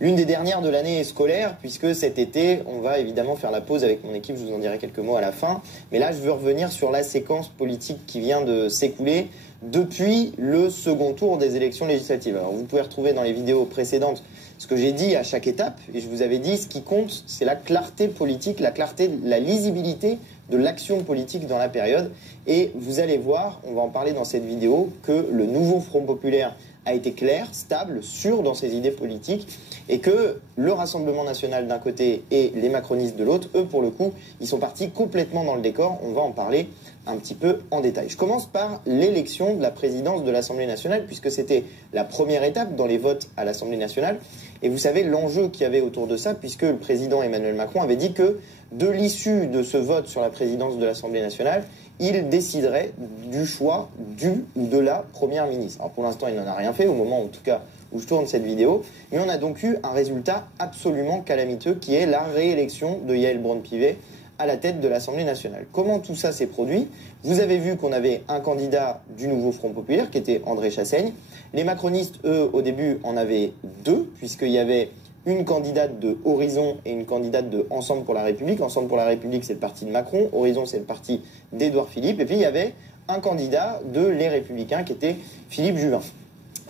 l'une des dernières de l'année scolaire, puisque cet été, on va évidemment faire la pause avec mon équipe, je vous en dirai quelques mots à la fin. Mais là, je veux revenir sur la séquence politique qui vient de s'écouler depuis le second tour des élections législatives. Alors, vous pouvez retrouver dans les vidéos précédentes ce que j'ai dit à chaque étape, et je vous avais dit, ce qui compte, c'est la clarté politique, la clarté, la lisibilité de l'action politique dans la période. Et vous allez voir, on va en parler dans cette vidéo, que le nouveau Front Populaire a été clair, stable, sûr dans ses idées politiques, et que le Rassemblement national d'un côté et les macronistes de l'autre, eux pour le coup, ils sont partis complètement dans le décor. On va en parler un petit peu en détail. Je commence par l'élection de la présidence de l'Assemblée nationale, puisque c'était la première étape dans les votes à l'Assemblée nationale. Et vous savez l'enjeu qu'il y avait autour de ça, puisque le président Emmanuel Macron avait dit que de l'issue de ce vote sur la présidence de l'Assemblée nationale, il déciderait du choix du ou de la première ministre. Alors pour l'instant, il n'en a rien fait, au moment en tout cas où je tourne cette vidéo, mais on a donc eu un résultat absolument calamiteux qui est la réélection de Yaël Braun-Pivet à la tête de l'Assemblée nationale. Comment tout ça s'est produit? Vous avez vu qu'on avait un candidat du nouveau Front Populaire qui était André Chassaigne. Les macronistes, eux, au début, en avaient deux, puisqu'il y avait une candidate de Horizon et une candidate de Ensemble pour la République. Ensemble pour la République, c'est le parti de Macron. Horizon, c'est le parti d'Édouard Philippe. Et puis, il y avait un candidat de Les Républicains qui était Philippe Juvin.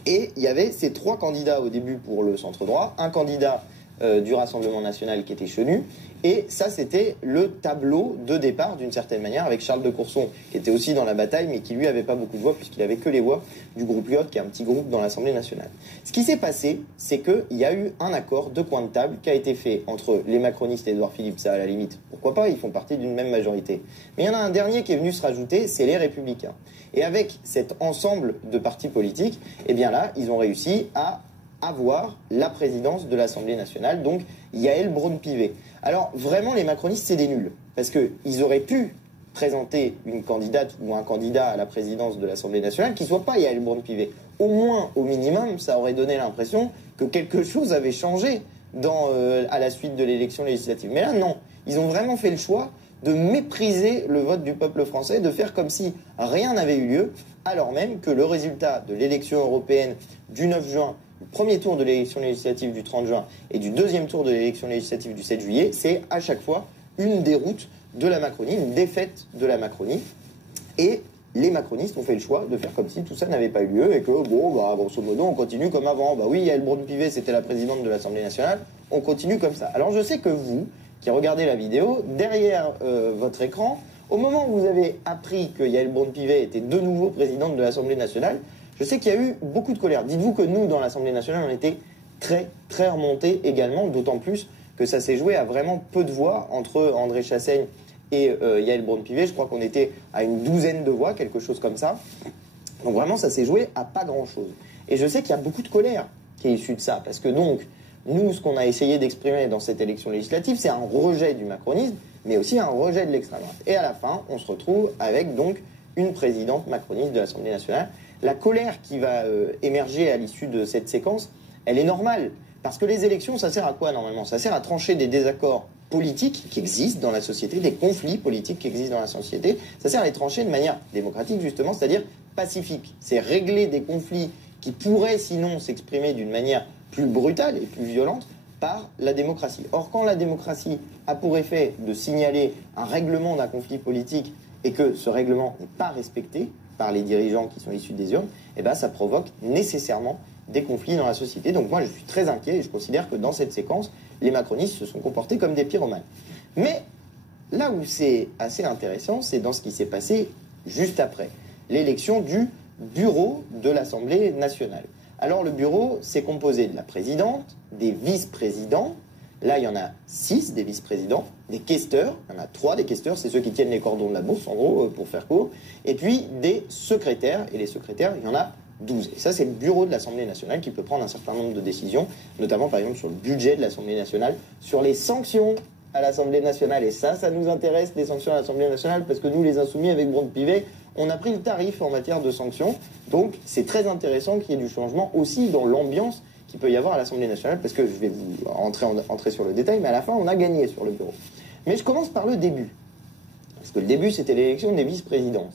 Et il y avait ces trois candidats au début pour le centre droit, un candidat du Rassemblement national qui était Chenu. Et ça, c'était le tableau de départ, d'une certaine manière, avec Charles de Courson, qui était aussi dans la bataille, mais qui, lui, avait pas beaucoup de voix, puisqu'il avait que les voix du groupe Lyot, qui est un petit groupe dans l'Assemblée nationale. Ce qui s'est passé, c'est qu'il y a eu un accord de coin de table qui a été fait entre les macronistes et Édouard Philippe. Ça, à la limite, pourquoi pas, ils font partie d'une même majorité. Mais il y en a un dernier qui est venu se rajouter, c'est les Républicains. Et avec cet ensemble de partis politiques, eh bien là, ils ont réussi à avoir la présidence de l'Assemblée nationale, donc Yaël Braun-Pivet. Alors vraiment, les macronistes, c'est des nuls, parce qu'ils auraient pu présenter une candidate ou un candidat à la présidence de l'Assemblée nationale qui ne soit pas Yaël Braun-Pivet. Au moins, au minimum, ça aurait donné l'impression que quelque chose avait changé à la suite de l'élection législative. Mais là, non. Ils ont vraiment fait le choix de mépriser le vote du peuple français, de faire comme si rien n'avait eu lieu, alors même que le résultat de l'élection européenne du 9 juin, le premier tour de l'élection législative du 30 juin et du deuxième tour de l'élection législative du 7 juillet, c'est à chaque fois une déroute de la Macronie, une défaite de la Macronie. Et les macronistes ont fait le choix de faire comme si tout ça n'avait pas eu lieu et que, bon, bah, grosso modo, on continue comme avant. Bah oui, Yaël Braun-Pivet, c'était la présidente de l'Assemblée nationale, on continue comme ça. Alors je sais que vous, qui regardez la vidéo, derrière votre écran, au moment où vous avez appris que Yaël Braun-Pivet était de nouveau présidente de l'Assemblée nationale, je sais qu'il y a eu beaucoup de colère. Dites-vous que nous, dans l'Assemblée nationale, on était très, très remontés également, d'autant plus que ça s'est joué à vraiment peu de voix entre André Chassaigne et Yaël Braun-Pivet. Je crois qu'on était à une douzaine de voix, quelque chose comme ça. Donc vraiment, ça s'est joué à pas grand-chose. Et je sais qu'il y a beaucoup de colère qui est issue de ça, parce que donc, nous, ce qu'on a essayé d'exprimer dans cette élection législative, c'est un rejet du macronisme, mais aussi un rejet de l'extrême droite. Et à la fin, on se retrouve avec donc une présidente macroniste de l'Assemblée nationale. La colère qui va émerger à l'issue de cette séquence, elle est normale. Parce que les élections, ça sert à quoi normalement? Ça sert à trancher des désaccords politiques qui existent dans la société, des conflits politiques qui existent dans la société. Ça sert à les trancher de manière démocratique, justement, c'est-à-dire pacifique. C'est régler des conflits qui pourraient sinon s'exprimer d'une manière plus brutale et plus violente par la démocratie. Or, quand la démocratie a pour effet de signaler un règlement d'un conflit politique et que ce règlement n'est pas respecté par les dirigeants qui sont issus des urnes, eh ben, ça provoque nécessairement des conflits dans la société. Donc moi, je suis très inquiet et je considère que dans cette séquence, les macronistes se sont comportés comme des pyromanes. Mais là où c'est assez intéressant, c'est dans ce qui s'est passé juste après, l'élection du bureau de l'Assemblée nationale. Alors le bureau, c'est composé de la présidente, des vice-présidents. Là, il y en a 6 des vice-présidents, des questeurs. Il y en a 3 des questeurs, c'est ceux qui tiennent les cordons de la bourse, en gros, pour faire court. Et puis des secrétaires. Et les secrétaires, il y en a 12. Et ça, c'est le bureau de l'Assemblée nationale qui peut prendre un certain nombre de décisions, notamment par exemple sur le budget de l'Assemblée nationale, sur les sanctions à l'Assemblée nationale. Et ça nous intéresse, les sanctions à l'Assemblée nationale, parce que nous, les insoumis, avec Braun-Pivet, on a pris le tarif en matière de sanctions. Donc, c'est très intéressant qu'il y ait du changement aussi dans l'ambiance qu'il peut y avoir à l'Assemblée nationale, parce que je vais vous entrer sur le détail, mais à la fin, on a gagné sur le bureau. Mais je commence par le début. Parce que le début, c'était l'élection des vice-présidences.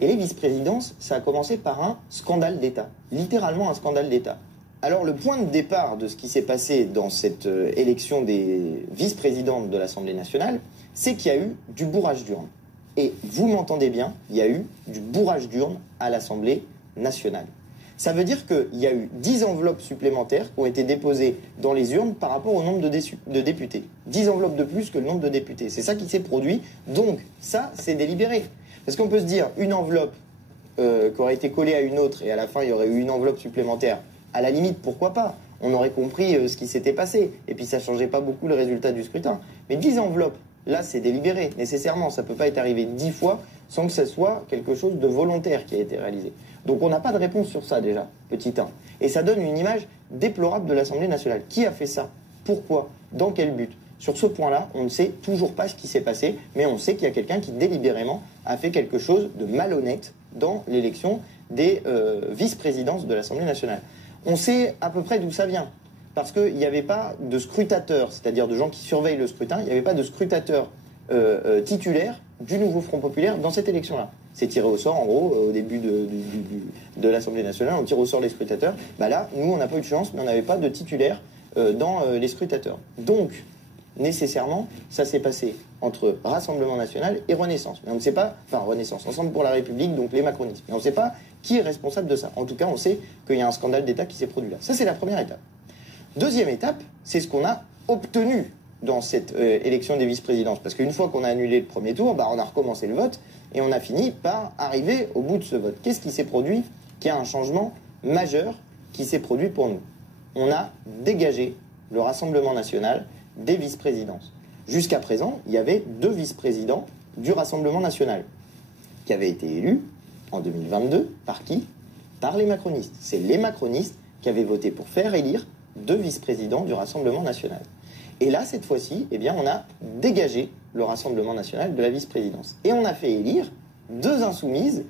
Et les vice-présidences, ça a commencé par un scandale d'État. Littéralement un scandale d'État. Alors, le point de départ de ce qui s'est passé dans cette élection des vice-présidentes de l'Assemblée nationale, c'est qu'il y a eu du bourrage d'urnes. Et vous m'entendez bien, il y a eu du bourrage d'urnes à l'Assemblée nationale. Ça veut dire qu'il y a eu 10 enveloppes supplémentaires qui ont été déposées dans les urnes par rapport au nombre de députés. 10 enveloppes de plus que le nombre de députés. C'est ça qui s'est produit. Donc, ça, c'est délibéré. Parce qu'on peut se dire, une enveloppe qui aurait été collée à une autre et à la fin, il y aurait eu une enveloppe supplémentaire. À la limite, pourquoi pas? On aurait compris ce qui s'était passé. Et puis, ça ne changeait pas beaucoup le résultat du scrutin. Mais 10 enveloppes, là, c'est délibéré, nécessairement. Ça ne peut pas être arrivé 10 fois sans que ce soit quelque chose de volontaire qui a été réalisé. Donc on n'a pas de réponse sur ça déjà, petit 1. Et ça donne une image déplorable de l'Assemblée nationale. Qui a fait ça? Pourquoi? Dans quel but? Sur ce point-là, on ne sait toujours pas ce qui s'est passé, mais on sait qu'il y a quelqu'un qui délibérément a fait quelque chose de malhonnête dans l'élection des vice-présidences de l'Assemblée nationale. On sait à peu près d'où ça vient, parce qu'il n'y avait pas de scrutateurs, c'est-à-dire de gens qui surveillent le scrutin, il n'y avait pas de scrutateurs titulaires du nouveau Front populaire dans cette élection-là. C'est tiré au sort, en gros, au début de l'Assemblée nationale, on tire au sort les scrutateurs. Bah là, nous, on n'a pas eu de chance, mais on n'avait pas de titulaire dans les scrutateurs. Donc, nécessairement, ça s'est passé entre Rassemblement national et Renaissance. Mais on ne sait pas, enfin Renaissance, Ensemble pour la République, donc les macronistes. Mais on ne sait pas qui est responsable de ça. En tout cas, on sait qu'il y a un scandale d'État qui s'est produit là. Ça, c'est la première étape. Deuxième étape, c'est ce qu'on a obtenu dans cette élection des vice-présidences. Parce qu'une fois qu'on a annulé le premier tour, bah, on a recommencé le vote et on a fini par arriver au bout de ce vote. Qu'est-ce qui s'est produit? Qu'il y a un changement majeur qui s'est produit pour nous. On a dégagé le Rassemblement national des vice-présidences. Jusqu'à présent, il y avait 2 vice-présidents du Rassemblement national qui avaient été élus en 2022 par qui? Par les macronistes. C'est les macronistes qui avaient voté pour faire élire 2 vice-présidents du Rassemblement national. Et là, cette fois-ci, eh bien, on a dégagé le Rassemblement national de la vice-présidence. Et on a fait élire 2 insoumises,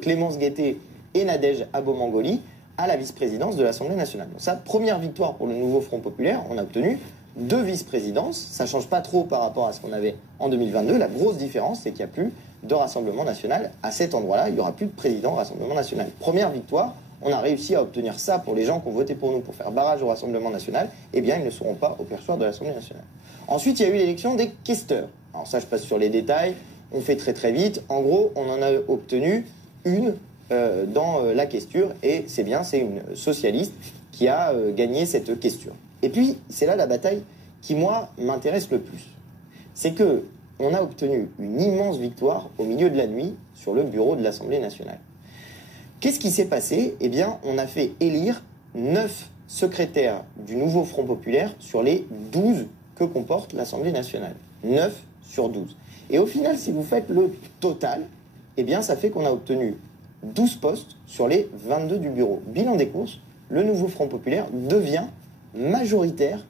Clémence Guettet et Nadège Abo-Mangoli, à la vice-présidence de l'Assemblée nationale. Donc ça, première victoire pour le nouveau Front populaire, on a obtenu 2 vice-présidences. Ça ne change pas trop par rapport à ce qu'on avait en 2022. La grosse différence, c'est qu'il n'y a plus de Rassemblement national. À cet endroit-là, il n'y aura plus de président Rassemblement national. Première victoire. On a réussi à obtenir ça pour les gens qui ont voté pour nous pour faire barrage au Rassemblement national, eh bien, ils ne seront pas au perchoir de l'Assemblée nationale. Ensuite, il y a eu l'élection des questeurs. Alors ça, je passe sur les détails, on fait très très vite. En gros, on en a obtenu une dans la questure, et c'est bien, c'est une socialiste qui a gagné cette questure. Et puis, c'est là la bataille qui, moi, m'intéresse le plus. C'est que on a obtenu une immense victoire au milieu de la nuit sur le bureau de l'Assemblée nationale. Qu'est-ce qui s'est passé? Eh bien, on a fait élire 9 secrétaires du nouveau Front populaire sur les 12 que comporte l'Assemblée nationale. 9 sur 12. Et au final, si vous faites le total, eh bien, ça fait qu'on a obtenu 12 postes sur les 22 du bureau. Bilan des courses, le nouveau Front populaire devient majoritaire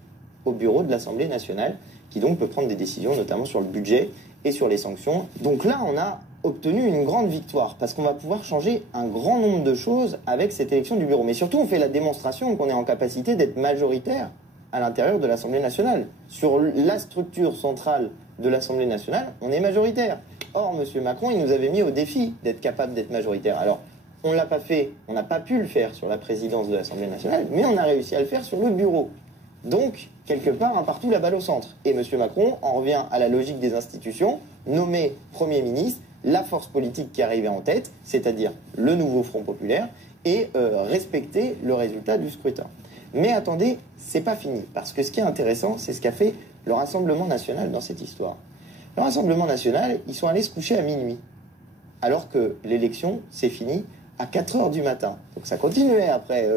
au bureau de l'Assemblée nationale, qui donc peut prendre des décisions, notamment sur le budget et sur les sanctions. Donc là, on a obtenu une grande victoire, parce qu'on va pouvoir changer un grand nombre de choses avec cette élection du bureau. Mais surtout, on fait la démonstration qu'on est en capacité d'être majoritaire à l'intérieur de l'Assemblée nationale. Sur la structure centrale de l'Assemblée nationale, on est majoritaire. Or, M. Macron, il nous avait mis au défi d'être capable d'être majoritaire. Alors, on ne l'a pas fait, on n'a pas pu le faire sur la présidence de l'Assemblée nationale, mais on a réussi à le faire sur le bureau. Donc, quelque part, un partout, la balle au centre. Et M. Macron en revient à la logique des institutions, nommé Premier ministre, la force politique qui arrivait en tête, c'est-à-dire le nouveau Front populaire, et respecter le résultat du scrutin. Mais attendez, c'est pas fini, parce que ce qui est intéressant, c'est ce qu'a fait le Rassemblement national dans cette histoire. Le Rassemblement national, ils sont allés se coucher à minuit, alors que l'élection s'est finie à 4 heures du matin. Donc ça continuait après.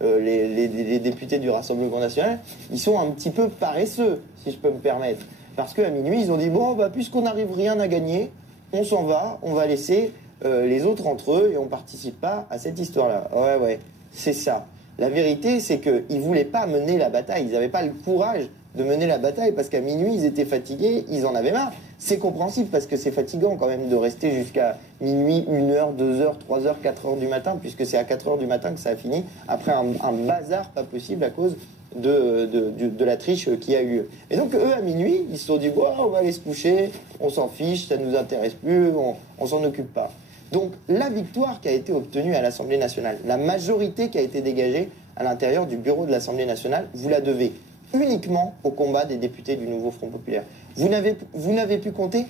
Les députés du Rassemblement national, ils sont un petit peu paresseux, si je peux me permettre. Parce qu'à minuit, ils ont dit, bon, bah, puisqu'on n'arrive rien à gagner, on s'en va, on va laisser les autres entre eux et on ne participe pas à cette histoire-là. Ouais, c'est ça. La vérité, c'est qu'ils ne voulaient pas mener la bataille. Ils n'avaient pas le courage de mener la bataille parce qu'à minuit, ils étaient fatigués, ils en avaient marre. C'est compréhensible parce que c'est fatigant quand même de rester jusqu'à minuit, 1h, 2h, 3h, 4h du matin, puisque c'est à 4h du matin que ça a fini, après un bazar pas possible à cause de la triche qui a eu. Et donc eux, à minuit, ils se sont dit, bon, on va aller se coucher, on s'en fiche, ça ne nous intéresse plus, on s'en occupe pas. Donc la victoire qui a été obtenue à l'Assemblée nationale, la majorité qui a été dégagée à l'intérieur du bureau de l'Assemblée nationale, vous la devez uniquement au combat des députés du nouveau Front populaire. Vous n'avez pu compter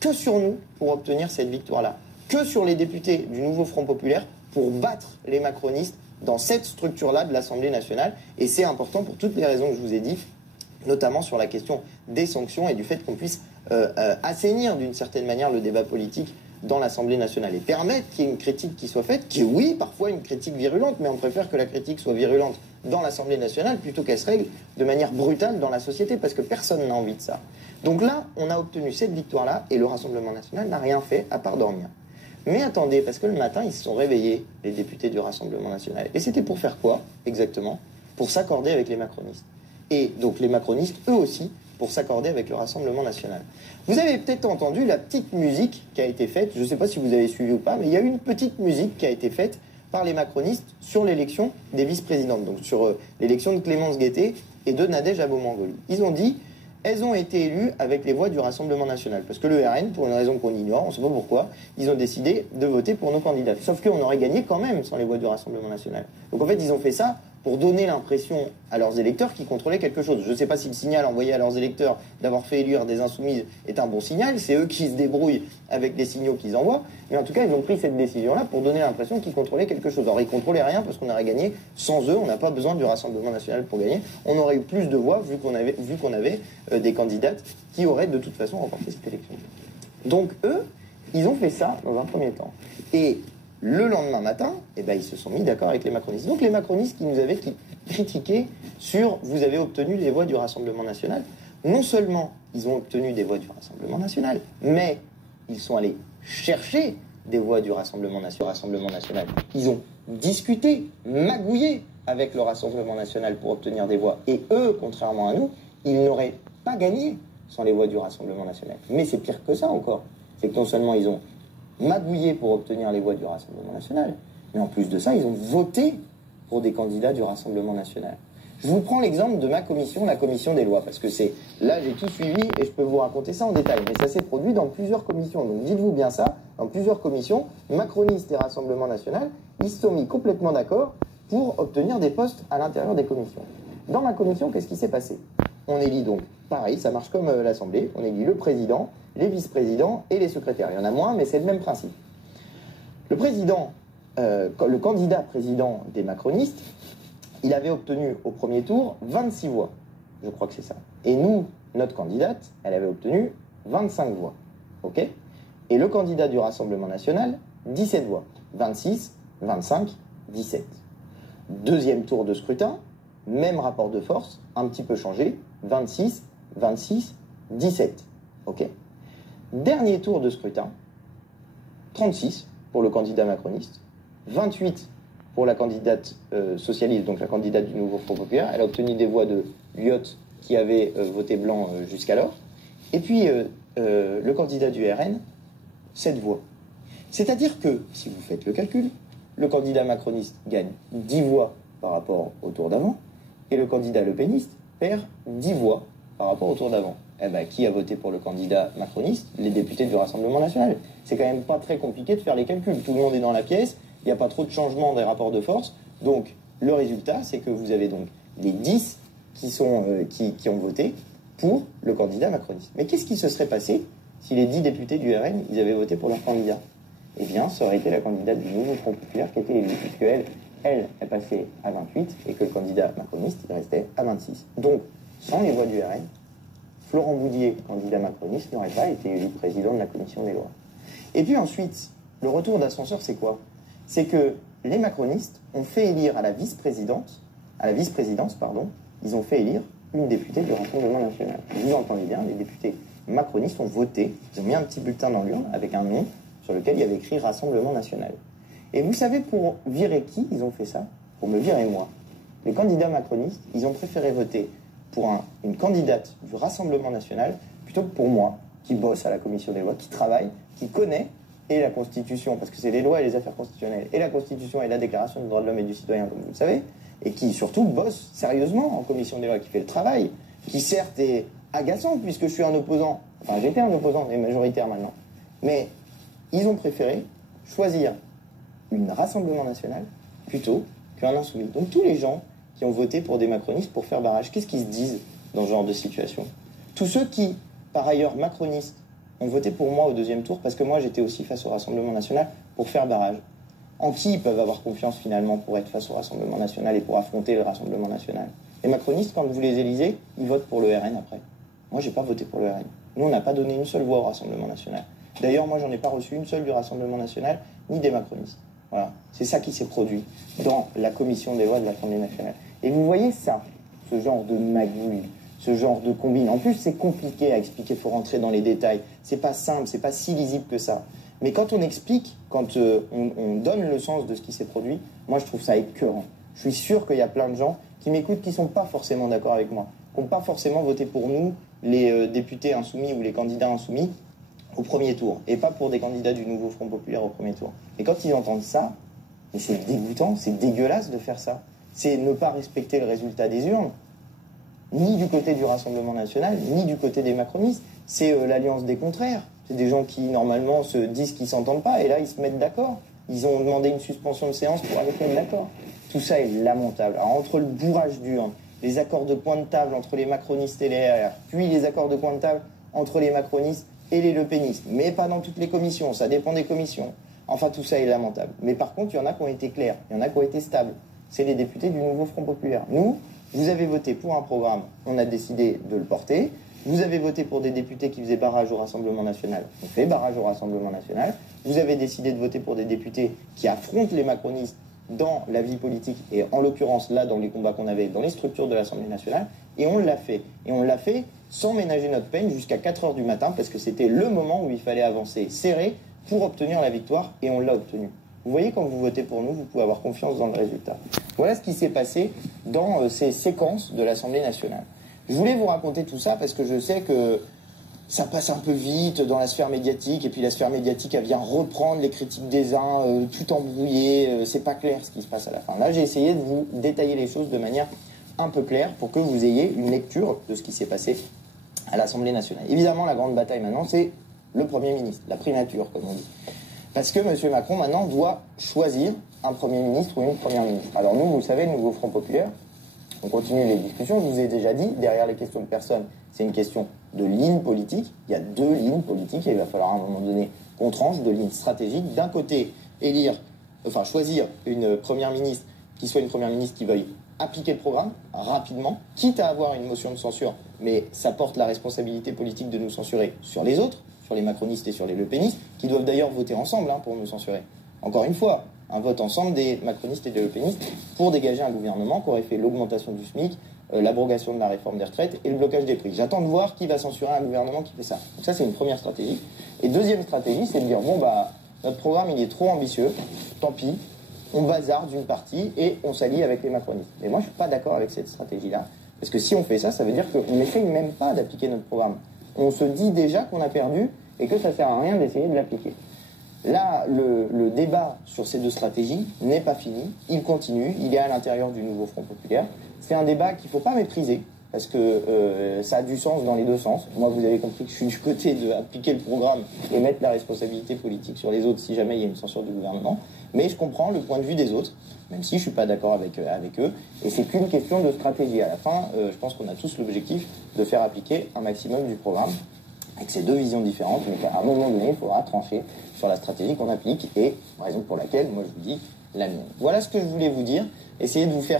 que sur nous pour obtenir cette victoire-là, que sur les députés du nouveau Front populaire pour battre les macronistes dans cette structure-là de l'Assemblée nationale. Et c'est important pour toutes les raisons que je vous ai dites, notamment sur la question des sanctions et du fait qu'on puisse assainir d'une certaine manière le débat politique dans l'Assemblée nationale et permettre qu'il y ait une critique qui soit faite, qui est oui, parfois une critique virulente, mais on préfère que la critique soit virulente dans l'Assemblée nationale plutôt qu'elle se règle de manière brutale dans la société, parce que personne n'a envie de ça. Donc là, on a obtenu cette victoire-là et le Rassemblement national n'a rien fait à part dormir. Mais attendez, parce que le matin, ils se sont réveillés, les députés du Rassemblement national. Et c'était pour faire quoi, exactement? Pour s'accorder avec les macronistes. Et donc les macronistes, eux aussi, pour s'accorder avec le Rassemblement national. Vous avez peut-être entendu la petite musique qui a été faite, je ne sais pas si vous avez suivi ou pas, mais il y a eu une petite musique qui a été faite par les macronistes sur l'élection des vice-présidentes, donc sur l'élection de Clémence Guettet et de Nadège Abomangoli. Ils ont dit, elles ont été élues avec les voix du Rassemblement national, parce que le RN, pour une raison qu'on ignore, on ne sait pas pourquoi, ils ont décidé de voter pour nos candidats. Sauf qu'on aurait gagné quand même sans les voix du Rassemblement national. Donc en fait, ils ont fait ça pour donner l'impression à leurs électeurs qu'ils contrôlaient quelque chose. Je ne sais pas si le signal envoyé à leurs électeurs d'avoir fait élire des insoumises est un bon signal, c'est eux qui se débrouillent avec les signaux qu'ils envoient, mais en tout cas ils ont pris cette décision-là pour donner l'impression qu'ils contrôlaient quelque chose. Alors ils ne contrôlaient rien parce qu'on aurait gagné sans eux, on n'a pas besoin du Rassemblement national pour gagner, on aurait eu plus de voix vu qu'on avait des candidates qui auraient de toute façon remporté cette élection. Donc eux, ils ont fait ça dans un premier temps. Et le lendemain matin, eh ben, ils se sont mis d'accord avec les macronistes. Donc les macronistes qui nous avaient critiqué sur « vous avez obtenu les voix du Rassemblement national », non seulement ils ont obtenu des voix du Rassemblement national, mais ils sont allés chercher des voix du Rassemblement national. Ils ont discuté, magouillé avec le Rassemblement national pour obtenir des voix. Et eux, contrairement à nous, ils n'auraient pas gagné sans les voix du Rassemblement national. Mais c'est pire que ça encore. C'est que non seulement ils ont magouillé pour obtenir les voix du Rassemblement national, mais en plus de ça, ils ont voté pour des candidats du Rassemblement national. Je vous prends l'exemple de ma commission, la commission des lois, parce que c'est là j'ai tout suivi et je peux vous raconter ça en détail, mais ça s'est produit dans plusieurs commissions, donc dites-vous bien ça, dans plusieurs commissions, macronistes et Rassemblement national, ils se sont mis complètement d'accord pour obtenir des postes à l'intérieur des commissions. Dans ma commission, qu'est-ce qui s'est passé? On élit donc, pareil, ça marche comme l'Assemblée, on élit le président, les vice-présidents et les secrétaires. Il y en a moins, mais c'est le même principe. Le président, le candidat président des macronistes, il avait obtenu au premier tour 26 voix. Je crois que c'est ça. Et nous, notre candidate, elle avait obtenu 25 voix. OK? Et le candidat du Rassemblement national, 17 voix. 26, 25, 17. Deuxième tour de scrutin, même rapport de force, un petit peu changé, 26, 26, 17. OK? Dernier tour de scrutin, 36 pour le candidat macroniste, 28 pour la candidate socialiste, donc la candidate du nouveau Front populaire. Elle a obtenu des voix de Lyotte qui avait voté blanc jusqu'alors. Et puis le candidat du RN, 7 voix. C'est-à-dire que, si vous faites le calcul, le candidat macroniste gagne 10 voix par rapport au tour d'avant, et le candidat lepéniste perd 10 voix par rapport au tour d'avant. Eh ben, qui a voté pour le candidat macroniste? Les députés du Rassemblement national. C'est quand même pas très compliqué de faire les calculs. Tout le monde est dans la pièce, il n'y a pas trop de changement des rapports de force. Donc, le résultat, c'est que vous avez donc les 10 qui ont voté pour le candidat macroniste. Mais qu'est-ce qui se serait passé si les 10 députés du RN, ils avaient voté pour leur candidat? Eh bien, ça aurait été la candidate du nouveau Front populaire qui était élue, puisque elle est passée à 28 et que le candidat macroniste, il restait à 26. Donc, sans les voix du RN, Florent Boudier, candidat macroniste, n'aurait pas été élu président de la commission des lois. Et puis ensuite, le retour d'ascenseur, c'est quoi? C'est que les macronistes ont fait élire à la vice-présidence, ils ont fait élire une députée du Rassemblement national. Vous entendez bien, les députés macronistes ont voté, ils ont mis un petit bulletin dans l'urne avec un nom sur lequel il y avait écrit Rassemblement national. Et vous savez pour virer qui ils ont fait ça? Pour me virer moi. Les candidats macronistes, ils ont préféré voter pour une candidate du Rassemblement national plutôt que pour moi, qui bosse à la commission des lois, qui travaille, qui connaît et la Constitution, parce que c'est les lois et les affaires constitutionnelles, et la Constitution et la Déclaration des droits de l'homme et du citoyen, comme vous le savez, et qui surtout bosse sérieusement en commission des lois, qui fait le travail, qui certes est agaçant puisque je suis un opposant, enfin j'étais un opposant, mais majoritaire maintenant, mais ils ont préféré choisir une Rassemblement national plutôt qu'un insoumis. Donc tous les gens qui ont voté pour des macronistes pour faire barrage. Qu'est-ce qu'ils se disent dans ce genre de situation? Tous ceux qui, par ailleurs macronistes, ont voté pour moi au deuxième tour, parce que moi j'étais aussi face au Rassemblement national pour faire barrage. En qui ils peuvent avoir confiance finalement pour être face au Rassemblement national et pour affronter le Rassemblement national? Les macronistes, quand vous les élisez, ils votent pour le RN après. Moi, j'ai pas voté pour le RN. Nous, on n'a pas donné une seule voix au Rassemblement national. D'ailleurs, moi, j'en ai pas reçu une seule du Rassemblement national, ni des macronistes. Voilà. C'est ça qui s'est produit dans la commission des lois de l'Assemblée nationale. Et vous voyez ça, ce genre de magouille, ce genre de combine. En plus, c'est compliqué à expliquer, il faut rentrer dans les détails. C'est pas simple, c'est pas si lisible que ça. Mais quand on explique, quand on donne le sens de ce qui s'est produit, moi, je trouve ça écœurant. Je suis sûr qu'il y a plein de gens qui m'écoutent qui sont pas forcément d'accord avec moi, qui n'ont pas forcément voté pour nous, les députés insoumis ou les candidats insoumis, au premier tour, et pas pour des candidats du nouveau Front populaire au premier tour. Et quand ils entendent ça, mais c'est dégoûtant, c'est dégueulasse de faire ça. C'est ne pas respecter le résultat des urnes, ni du côté du Rassemblement national, ni du côté des macronistes. C'est l'alliance des contraires. C'est des gens qui, normalement, se disent qu'ils ne s'entendent pas, et là, ils se mettent d'accord. Ils ont demandé une suspension de séance pour aller se mettre d'accord. Tout ça est lamentable. Alors, entre le bourrage d'urnes, les accords de point de table entre les macronistes et les LR, puis les accords de point de table entre les macronistes et les lepénistes, mais pas dans toutes les commissions, ça dépend des commissions. Enfin, tout ça est lamentable. Mais par contre, il y en a qui ont été clairs, il y en a qui ont été stables. C'est les députés du nouveau Front populaire. Nous, vous avez voté pour un programme, on a décidé de le porter. Vous avez voté pour des députés qui faisaient barrage au Rassemblement national, on fait barrage au Rassemblement national. Vous avez décidé de voter pour des députés qui affrontent les macronistes dans la vie politique, et en l'occurrence là, dans les combats qu'on avait dans les structures de l'Assemblée nationale, et on l'a fait. Et on l'a fait sans ménager notre peine jusqu'à 4 heures du matin, parce que c'était le moment où il fallait avancer serré pour obtenir la victoire, et on l'a obtenue. Vous voyez, quand vous votez pour nous, vous pouvez avoir confiance dans le résultat. Voilà ce qui s'est passé dans ces séquences de l'Assemblée nationale. Je voulais vous raconter tout ça parce que je sais que ça passe un peu vite dans la sphère médiatique, et puis la sphère médiatique, elle vient reprendre les critiques des uns, tout embrouillé, c'est pas clair ce qui se passe à la fin. Là, j'ai essayé de vous détailler les choses de manière un peu claire pour que vous ayez une lecture de ce qui s'est passé à l'Assemblée nationale. Évidemment, la grande bataille maintenant, c'est le Premier ministre, la primature, comme on dit. Parce que M. Macron, maintenant, doit choisir un Premier ministre ou une Première ministre. Alors nous, vous le savez, le nouveau Front populaire, on continue les discussions, je vous ai déjà dit, derrière les questions de personnes, c'est une question de ligne politique. Il y a deux lignes politiques et il va falloir à un moment donné qu'on tranche, de lignes stratégiques. D'un côté, choisir une Première ministre qui soit une Première ministre qui veuille appliquer le programme rapidement, quitte à avoir une motion de censure, mais ça porte la responsabilité politique de nous censurer sur les autres, sur les macronistes et sur les lepénistes, qui doivent d'ailleurs voter ensemble pour nous censurer. Encore une fois, un vote ensemble des macronistes et des lepénistes pour dégager un gouvernement qui aurait fait l'augmentation du SMIC, l'abrogation de la réforme des retraites et le blocage des prix. J'attends de voir qui va censurer un gouvernement qui fait ça. Donc ça, c'est une première stratégie. Et deuxième stratégie, c'est de dire, notre programme, il est trop ambitieux, tant pis, on bazarde d'une partie et on s'allie avec les macronistes. Et moi, je suis pas d'accord avec cette stratégie-là, parce que si on fait ça, ça veut dire qu'on n'essaye même pas d'appliquer notre programme. On se dit déjà qu'on a perdu et que ça sert à rien d'essayer de l'appliquer. Là, le débat sur ces deux stratégies n'est pas fini, il continue, il est à l'intérieur du nouveau Front populaire. C'est un débat qu'il ne faut pas mépriser, parce que ça a du sens dans les deux sens. Moi, vous avez compris que je suis du côté d'appliquer le programme et mettre la responsabilité politique sur les autres si jamais il y a une censure du gouvernement. Mais je comprends le point de vue des autres, même si je ne suis pas d'accord avec eux. Et c'est qu'une question de stratégie. À la fin, je pense qu'on a tous l'objectif de faire appliquer un maximum du programme, avec ces deux visions différentes, mais qu'à un moment donné, il faudra trancher sur la stratégie qu'on applique, et raison pour laquelle, moi je vous dis, la mienne. Voilà ce que je voulais vous dire. Essayez de vous faire